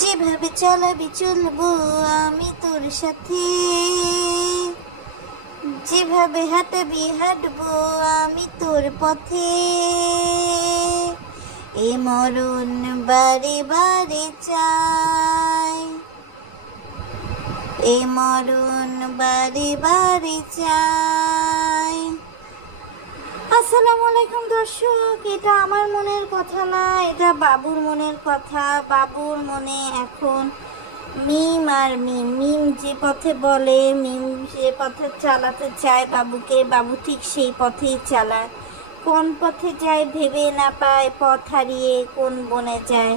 যেভাবে চালাবি চলবো আমি তোর সাথে, যেভাবে হাঁটাবি হাঁটবো আমি তোর পথে। এ মরণ বারে বারে চাই, এ মরণ বারে বারে চাই। আসসালামু আলাইকুম দর্শক, এটা আমার মনের কথা না, এটা বাবুর মনের কথা। বাবুর মনে এখন মিম আর মিম। মিম যে পথে বলে, মিম যে পথে চালাতে চায় বাবুকে, বাবু ঠিক সেই পথেই চালায়। কোন পথে যায় ভেবে না পায়, পথ হারিয়ে কোন বনে যায়।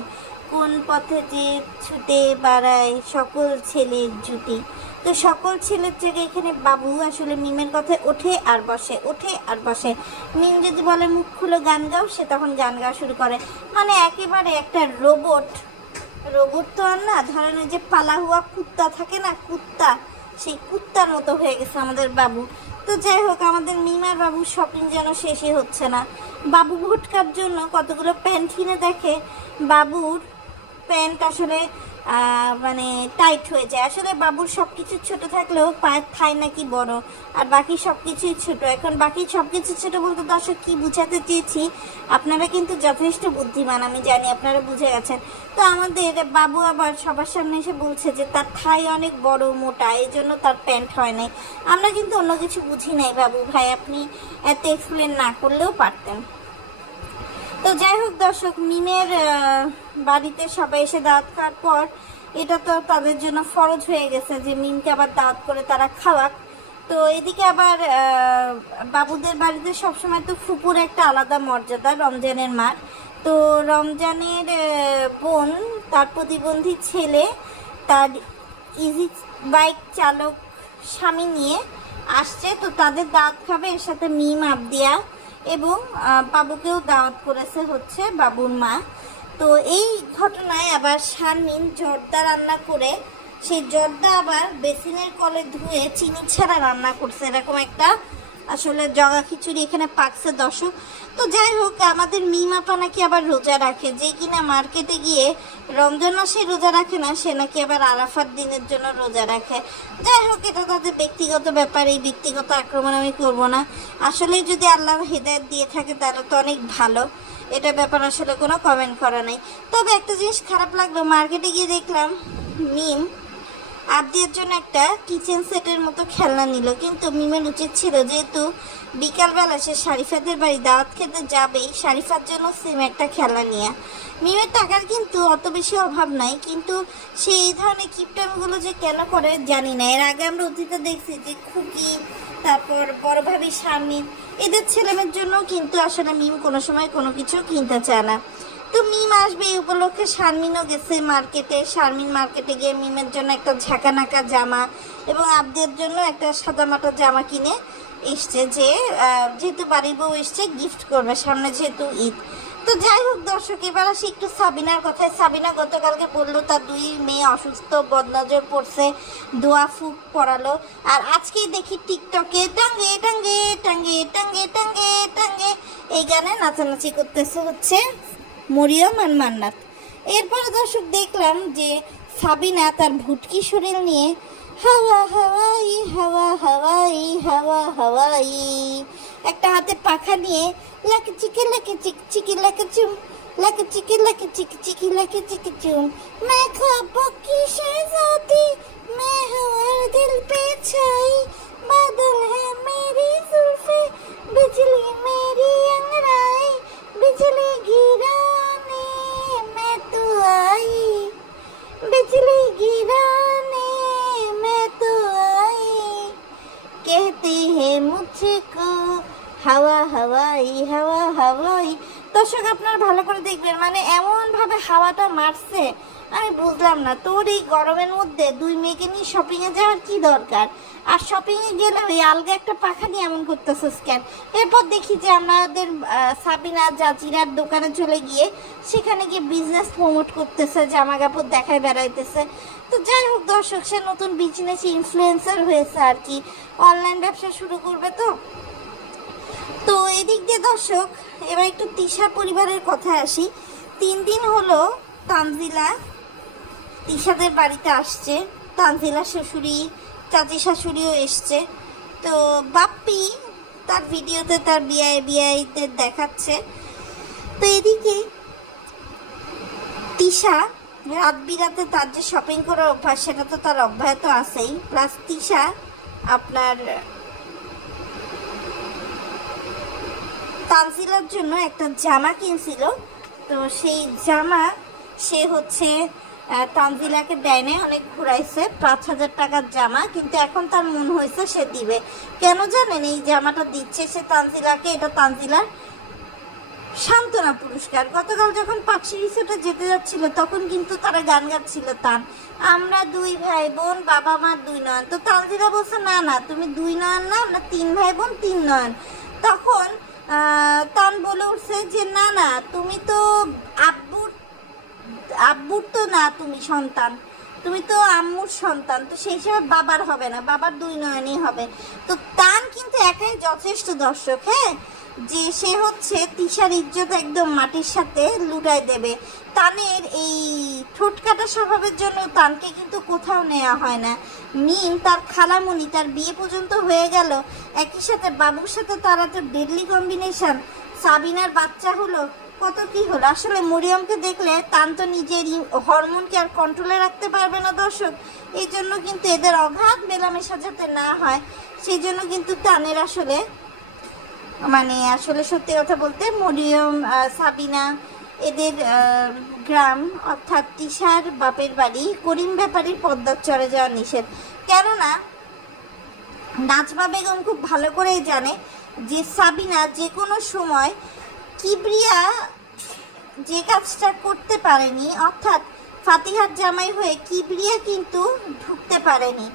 কোন পথে যে ছুটে বাড়ায় সকল ছেলের জুটি। তো সকল ছেলের জায়গায় এখানে বাবু আসলে মিমের কথায় ওঠে আর বসে, ওঠে আর বসে। মিম যদি বলে মুখ খুলে গান গাও, সে তখন গান গাওয়া শুরু করে। মানে একেবারে একটা রোবট। রোবট তো আর না, ধরেন যে পালা হুয়া কুত্তা থাকে না, কুত্তা, সেই কুত্তার মতো হয়ে গেছে আমাদের বাবু। তো যাই হোক, আমাদের মিমার বাবুর শপিং যেন শেষই হচ্ছে না। বাবু ভোটকার জন্য কতগুলো প্যান্ট কিনে দেখে, বাবুর প্যান্ট আসলে মানে টাইট হয়ে যায়। আসলে বাবুর সব কিছু ছোটো থাকলেও পায়ের থাই নাকি বড়, আর বাকি সব কিছুই ছোটো। এখন বাকি সব কিছু ছোটো বলতে দর্শক কী বুঝাতে চেয়েছি, আপনারা কিন্তু যথেষ্ট বুদ্ধিমান, আমি জানি আপনারা বুঝে গেছেন। তো আমাদের বাবু আবার সবার সামনে এসে বলছে যে তার থাই অনেক বড় মোটা, এই জন্য তার প্যান্ট হয় নাই। আমরা কিন্তু অন্য কিছু বুঝি নাই বাবু ভাই, আপনি এত এক্সপ্লেন না করলেও পারতেন। তো যাই হোক দর্শক, মিমের বাড়িতে সবাই এসে দাওয়াত খাওয়ার পর এটা তো তাদের জন্য ফরজ হয়ে গেছে যে মিমকে আবার দাওয়াত করে তারা খাওয়াক। তো এদিকে আবার বাবুদের বাড়িতে সবসময় তো ফুপুর একটা আলাদা মর্যাদা, রমজানের মার। তো রমজানের বোন, তার প্রতিবন্ধী ছেলে, তার ইজি বাইক চালক স্বামী নিয়ে আসছে। তো তাদের দাওয়াত খাবে, এর সাথে মিম, আবদিয়া এবং বাবুকেও দাওয়াত করেছে হচ্ছে বাবুর মা। তো এই ঘটনায় আবার শারমিন জর্দা রান্না করে, সেই জর্দা আবার বেসিনের কলে ধুয়ে চিনি ছাড়া রান্না করছে। এরকম একটা আসলে জগা খিচুড়ি এখানে পাকছে দর্শক। তো যাই হোক, আমাদের মিমাপা নাকি আবার রোজা রাখে, যে কিনা মার্কেটে গিয়ে রমজান মাসে রোজা রাখে না, সে নাকি আবার আরাফাত দিনের জন্য রোজা রাখে। যাই হোক, এটা তাদের ব্যক্তিগত ব্যাপার, এই ব্যক্তিগত আক্রমণ আমি করব না। আসলে যদি আল্লাহর হেদায়েত দিয়ে থাকে তাহলে তো অনেক ভালো, এটা ব্যাপার আসলে কোনো কমেন্ট করা নাই। তবে একটা জিনিস খারাপ লাগলো, মার্কেটে গিয়ে দেখলাম মিম আবদিয়ার জন্য একটা কিচেন সেটের মতো খেলনা নিল। কিন্তু মিমের উচিত ছিল, যেহেতু বিকালবেলা সে শারিফাদের বাড়ি দাওয়াত খেতে যাবেই, শারিফার জন্য সেম একটা খেলনা নিয়ে। মিমের টাকার কিন্তু অত বেশি অভাব নাই, কিন্তু সে এই ধরনের কিপটামিগুলো যে কেন করে জানি না। এর আগে আমরা অতীতে দেখছি যে খুকি, তারপর বড় ভাবি শারমিন, এদের ছেলেমেয়ের জন্য কিন্তু আসলে মিম কোনো সময় কোনো কিছু কিনতে চায় না। তো মিম আসবে এই উপলক্ষে শারমিনও গেছে মার্কেটে। শারমিন মার্কেটে গিয়ে মিমের জন্য একটা ঝাঁকানাকা জামা এবং আবদের জন্য একটা সাদামাটা জামা কিনে এসছে, যে যেহেতু বাড়ির বউ এসছে গিফট করবে, সামনে যেহেতু ঈদ। তো যাই হোক দর্শক, এবার আসি একটু সাবিনার কথায়। সাবিনা গতকালকে বললো তার 2 মেয়ে অসুস্থ, বদনজর পড়ছে, দোয়া ফুক পড়ালো। আর আজকেই দেখি টিকটকে টাঙ্গে টাঙ্গে টাঙ্গে টাঙ্গে টাঙ্গে টাঙ্গে এই গানে নাচানাচি করতেছে হচ্ছে মরিয়ম আর মান্নাত। এরপরে দর্শক দেখলাম যে সাবিনা তার ভুটকি শরীর নিয়ে হাওয়া হাওয়াই হাওয়া হাওয়াই হাওয়া হাওয়াই, একটা হাতে পাখা নিয়ে লাকে চিকে লাকে চিক চিকি লাকে চুম, লাকে চিকি লাকে চিক চিকি লাকে চিকি চুম, मैं ख्वाबों की शहज़ादी मैं हूँ हर दिल पे छाई, बादल है मेरी जुल्फे बिजली मेरी अंगड़ाई, बिजली गिराने मैं तो आई, बिजली गिराने मैं तो आई, कहते हैं मुझको হাওয়া হাওয়াই হাওয়া হাওয়াই। দর্শক আপনারা ভালো করে দেখবেন, মানে এমনভাবে হাওয়াটা মারছে আমি বুঝলাম না। তোর এই গরমের মধ্যে 2 মেয়েকে নিয়ে শপিংয়ে যাওয়ার কি দরকার? আর শপিংয়ে গেলে ওই আলগা একটা পাখা নিয়ে এমন করতেছে স্ক্যান। এরপর দেখি যে আমাদের সাবিনা জাজিরার দোকানে চলে গিয়ে সেখানে গিয়ে বিজনেস প্রমোট করতেছে, জামা কাপড় দেখায় বেড়াইতেছে। তো যাই হোক দর্শক, সে নতুন বিজনেস ইনফ্লুয়েন্সার হয়েছে আর কি, অনলাইন ব্যবসা শুরু করবে। তো এদিক দিয়ে দর্শক এবার একটু তিশা পরিবারের কথায় আসি। 3 দিন হলো তানজিলা তিশাদের বাড়িতে আসছে, তানজিলা শাশুড়ি, চাচি শাশুড়িও এসছে। তো বাপ্পি তার ভিডিওতে তার বিআইদের দেখাচ্ছে। তো এদিকে তিশা রাত বিরাতে তার যে শপিং করার অভ্যাস সেটা তো তার অব্যাহত আছেই, প্লাস তিশা আপনার তানজিলার জন্য একটা জামা কিনছিল। তো সেই জামা সে হচ্ছে তানজিলাকে দেয় নাই, অনেক ঘুরাইছে, 5,000 টাকার জামা, কিন্তু এখন তার মন হয়েছে সে দিবে। কেন জানেন এই জামাটা দিচ্ছে সে তানজিলাকে? এটা তানজিলার সান্ত্বনা পুরস্কার। গতকাল যখন পাখি রিসোর্টে যেতে যাচ্ছিল তখন কিন্তু তারা গান গাচ্ছিল, তান আমরা 2 ভাই বোন, বাবা মার 2 নয়ন। তো তানজিলা বলছে না না তুমি 2 নয়ন না, আমরা 3 ভাই বোন 3 নয়ন। তখন তান বলে উঠছে যে না না তুমি তো আব্বুর তো না, তুমি সন্তান, তুমি তো আম্মুর সন্তান, তো সেই হিসাবে বাবার হবে না, বাবার 2 নয়নই হবে। তো তান কিন্তু একাই যথেষ্ট দর্শক, হ্যাঁ, যে সে হচ্ছে তিশার ইজ্জত একদম মাটির সাথে লুটাই দেবে। তানের এই ঠোঁট কাটা স্বভাবের জন্য তানকে কিন্তু কোথাও নেওয়া হয় না। মিম তার খালামণি, তার বিয়ে পর্যন্ত হয়ে গেল, একই সাথে বাবুর সাথে তারা তো ডেডলি কম্বিনেশন, সাবিনার বাচ্চা হলো, কত কি হলো। আসলে মরিয়মকে দেখলে তান তো নিজের হরমোনকে আর কন্ট্রোলে রাখতে পারবে না দর্শক। এই জন্য কিন্তু এদের অগাধ মেলামেশা যাতে না হয় সেই জন্য কিন্তু তানের আসলে সত্যি কথা বলতে মরিয়ম, সাবিনা এদের গ্রাম অর্থাৎ তিশার বাপের বাড়ি করিম ব্যাপারীর পদ্মার চরে যাওয়া নিষেধ। কেননা নাজমা বেগম খুব ভালো করেই জানে যে সাবিনা যে কোনো সময় কিবরিয়া যে কাজটা করতে পারেনি, অর্থাৎ ফাতিহার জামাই হয়ে কিবরিয়া কিন্তু ঢুকতে পারেনি।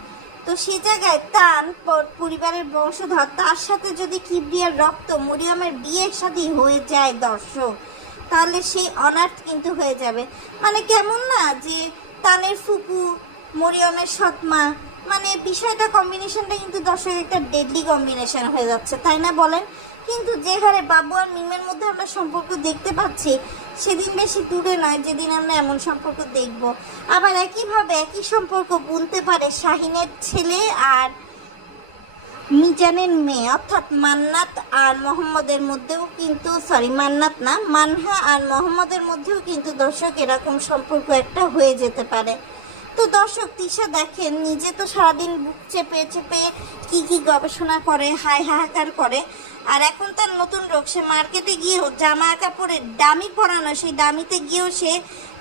তো সে জায়গায় তান পরিবারের বংশধর, তার সাথে যদি কিবরিয়ার রক্ত মরিয়মের বিয়ের সাথে হয়ে যায় দর্শক, তাহলে সেই অনার্থ কিন্তু হয়ে যাবে। কেমন না যে তানের ফুপু মরিয়মের সৎমা, বিষয়টা কম্বিনেশনটা কিন্তু দর্শক একটা ডেডলি কম্বিনেশন হয়ে যাচ্ছে, তাই না বলেন? কিন্তু যে হারে বাবু আর মিমের মধ্যে আমরা সম্পর্ক দেখতে পাচ্ছি সেদিন বেশি দূরে নয় যেদিন আমরা এমন সম্পর্ক দেখব। আবার একইভাবে একই সম্পর্ক বলতে পারে শাহিনের ছেলে আর মিজানের মেয়ে, অর্থাৎ মান্নাত আর মোহাম্মদের মধ্যেও কিন্তু মান্নাত না, মানহা আর মোহাম্মদের মধ্যেও কিন্তু দর্শক এরকম সম্পর্ক একটা হয়ে যেতে পারে। তো দর্শক তিশা দেখেন নিজে তো সারাদিন বুক চেপে চেপে কি গবেষণা করে, হাহাকার করে, আর এখন তার নতুন রোগ, সে মার্কেটে গিয়েও জামা কাপড়ের দামি পরানো, সেই দামিতে গিয়েও সে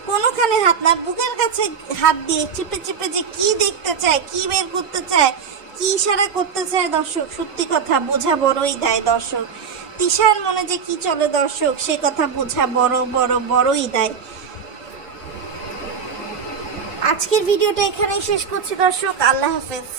কোনোখানে হাত না, বুকের কাছে হাত দিয়ে চেপে চেপে যে কি দেখতে চায়, কি বের করতে চায়, কি ইশারা করতে চায় দর্শক, সত্যি কথা বোঝা বড়ই দায় দর্শক। তিশার মনে যে কি চলে দর্শক সে কথা বোঝা বড়ই দায়। আজকের ভিডিওটা এখানেই শেষ করছি দর্শক, আল্লাহ হাফেজ।